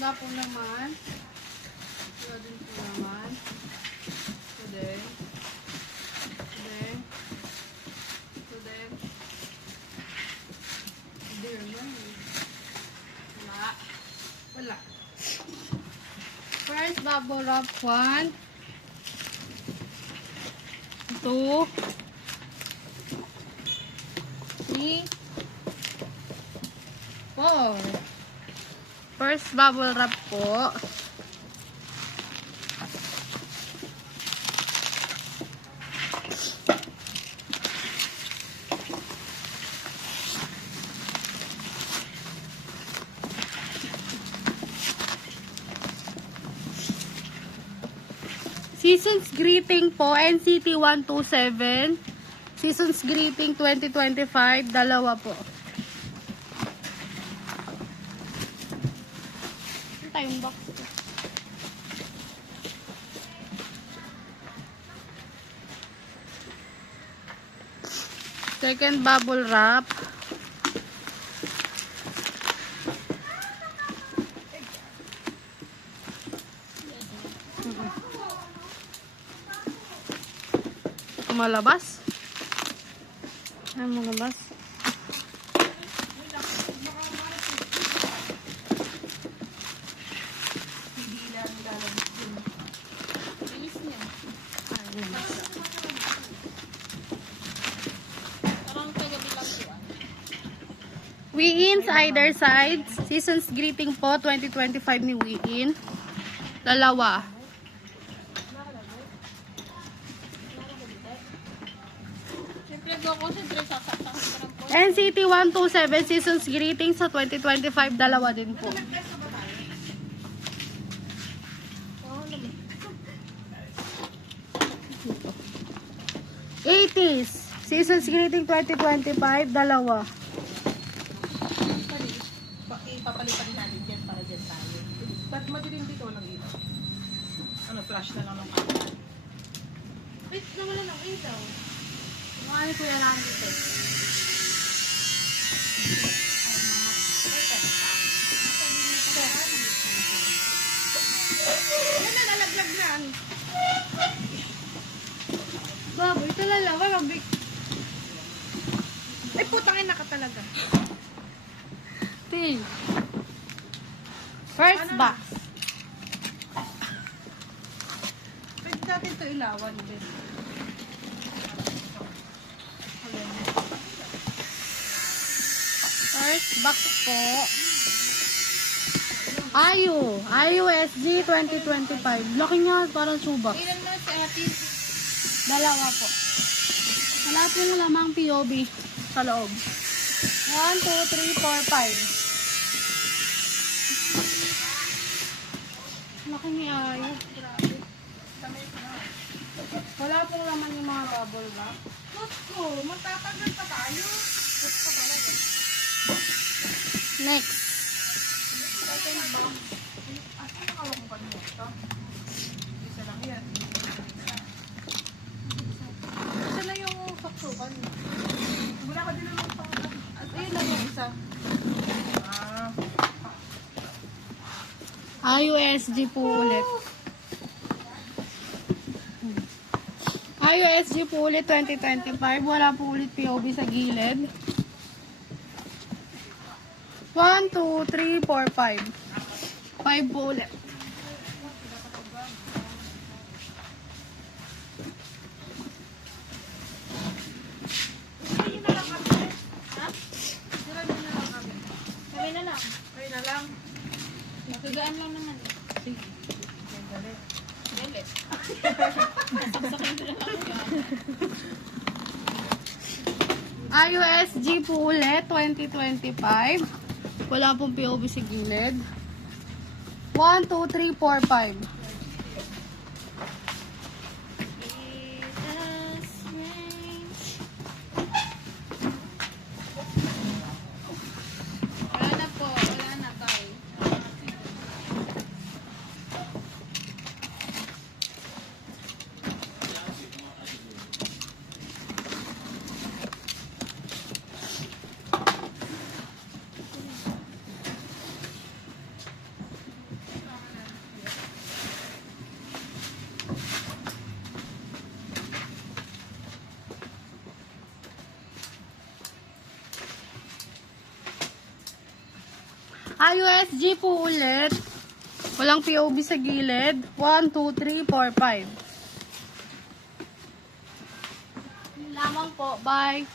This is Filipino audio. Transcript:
Wala po naman. Wala din po naman. Today. Today. Today. Today naman. Wala. Wala. First bubble wrap 1, 2, 3, 4. First bubble wrap po. Season's Greeting po, NCT 127. Season's Greeting 2025, dalawa po. Ano tayong box po? Second bubble wrap. Malabas. Ay, malabas. Weigh-ins either sides. Season's Greeting po 2025 ni weigh-in. Dalawa. NCT 127 Season's Greeting sa 2025, dalawa din po. '80s Season's Greeting 2025, dalawa. Ipapalipan natin dyan para dyan tayo. Ba't madilim dito walang ilaw? Ano, flash na lang ng camera. Wait, nawala ng ilaw. Ano ko yan lang dito? Ano na, nalaglag na. Baboy, ito lalawa, mabig. Ay, putangin na ka talaga. Tin. First box. Pwede natin ito ilawan din. First box po. Ayu SG 2025. Laki nga, parang subak. Ilan na si ate? Dalawa po. Wala pong lamang POB sa loob. 1, 2, 3, 4, 5. Laki ni Ayu. Grabe. Wala pong laman yung mga bubble wrap. Gusto, magtatagal pa tayo. Gusto pa talaga. Next. Second box. Ate, nakawag mo pa niyo ito? Isa lang yan. Isa lang yung saksukan. Wala ka din naman pang... Ayun lang yung isa. Ayu SG po ulit. Ayu SG po ulit 2025. Wala po ulit POB sa gilid. 1, 2, 3, 4, 5. 5 po ulit. Kami na lang. Kami na lang. Nakagaan lang naman. Sige. Dali. Dali. Ayu SG po ulit 2025. Wala pong POB sa gilid. 1, 2, 3, 4, 5. Wala na po. Wala na tayo. IUSG po ulit. Walang POV sa gilid. 1, 2, 3, 4, 5. Yun lamang po. Bye.